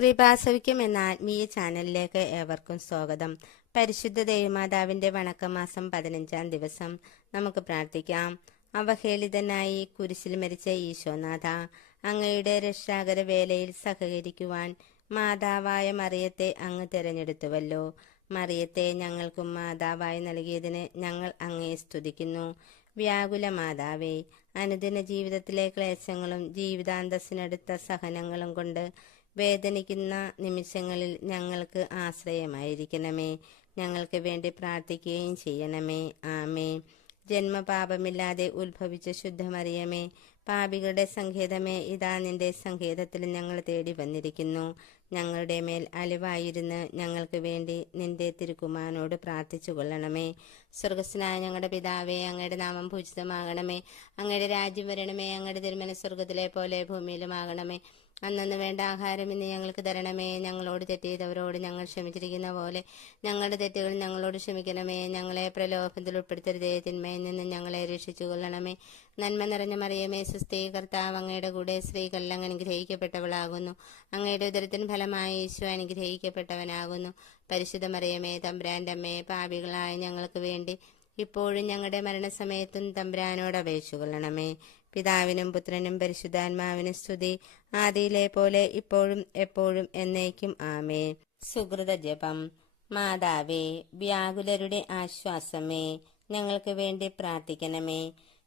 കൃപാസവിക്കും എന്ന ആത്മീയ ചാനലിലേക്ക് ഏവർക്കും സ്വാഗതം. പരിശുദ്ധ ദേവമാതാവിന്റെ വണക്കമാസം പതിനഞ്ചാം ദിവസം നമുക്ക് പ്രാർത്ഥിക്കാം. അവഹേളിതനായി കുരിശിൽ മരിച്ച ഈശോനാഥ അങ്ങയുടെ രക്ഷാകര വേലയിൽ സഹകരിക്കുവാൻ മാതാവായ മറിയത്തെ അങ്ങ് തിരഞ്ഞെടുത്തുവല്ലോ. മറിയത്തെ ഞങ്ങൾക്കും മാതാവായി നൽകിയതിന് ഞങ്ങൾ അങ്ങയെ സ്തുതിക്കുന്നു. വ്യാകുല മാതാവേ അനുദിന ജീവിതത്തിലെ ക്ലേശങ്ങളും ജീവിതാന്തസ്സിനടുത്ത സഹനങ്ങളും കൊണ്ട് വേദനിക്കുന്ന നിമിഷങ്ങളിൽ ഞങ്ങൾക്ക് ആശ്രയമായിരിക്കണമേ. ഞങ്ങൾക്ക് വേണ്ടി പ്രാർത്ഥിക്കുകയും ചെയ്യണമേ. ആമേ. ജന്മപാപമില്ലാതെ ഉത്ഭവിച്ച ശുദ്ധമറിയമേ പാപികളുടെ സങ്കേതമേ ഇതാ നിന്റെ സങ്കേതത്തിൽ ഞങ്ങൾ തേടി വന്നിരിക്കുന്നു. ഞങ്ങളുടെ മേൽ അലിവായിരുന്ന് ഞങ്ങൾക്ക് വേണ്ടി നിന്റെ തിരുക്കുമാനോട് പ്രാർത്ഥിച്ചു കൊള്ളണമേ. സ്വർഗസ്നായ ഞങ്ങളുടെ പിതാവേ അങ്ങയുടെ നാമം പൂജിതമാകണമേ. അങ്ങയുടെ രാജ്യം വരണമേ. അങ്ങയുടെ തിരുമന സ്വർഗത്തിലെ പോലെ ഭൂമിയിലുമാകണമേ. അന്നു വേണ്ട ആഹാരം ഇന്ന് ഞങ്ങൾക്ക് തരണമേ. ഞങ്ങളോട് തെറ്റെയ്തവരോട് ഞങ്ങൾ ക്ഷമിച്ചിരിക്കുന്ന പോലെ ഞങ്ങളുടെ തെറ്റുകൾ ഞങ്ങളോട് ക്ഷമിക്കണമേ. ഞങ്ങളെ പ്രലോഭത്തിൽ ഉൾപ്പെടുത്തരുതേ. തിന്മയിൽ നിന്ന് ഞങ്ങളെ രക്ഷിച്ചു കൊള്ളണമേ നന്മ നിറഞ്ഞ മറിയമേ സുസ്ഥീ കർത്താവ് അങ്ങയുടെ കൂടെ സ്ത്രീകൾ അങ്ങ് അനുഗ്രഹിക്കപ്പെട്ടവളാകുന്നു. അങ്ങയുടെ ഉദരത്തിന് ഫലമായി ഈശോ അനുഗ്രഹിക്കപ്പെട്ടവനാകുന്നു. പരിശുദ്ധ മറിയമേ തമ്പ്രാന്റെ അമ്മയെ പാപികളായ ഞങ്ങൾക്ക് വേണ്ടി ഇപ്പോഴും ഞങ്ങളുടെ മരണസമയത്തും തമ്പ്രാനോട് കൊള്ളണമേ. പിതാവിനും പുത്രനും പരിശുദ്ധാത്മാവിനും സ്തുതി. ആദിയിലെ പോലെ ഇപ്പോഴും എപ്പോഴും എന്നേക്കും ആമേ സുഹൃത ജപം. മാതാവേ വ്യാകുലരുടെ ആശ്വാസമേ. ഞങ്ങൾക്ക് വേണ്ടി പ്രാർത്ഥിക്കണമേ.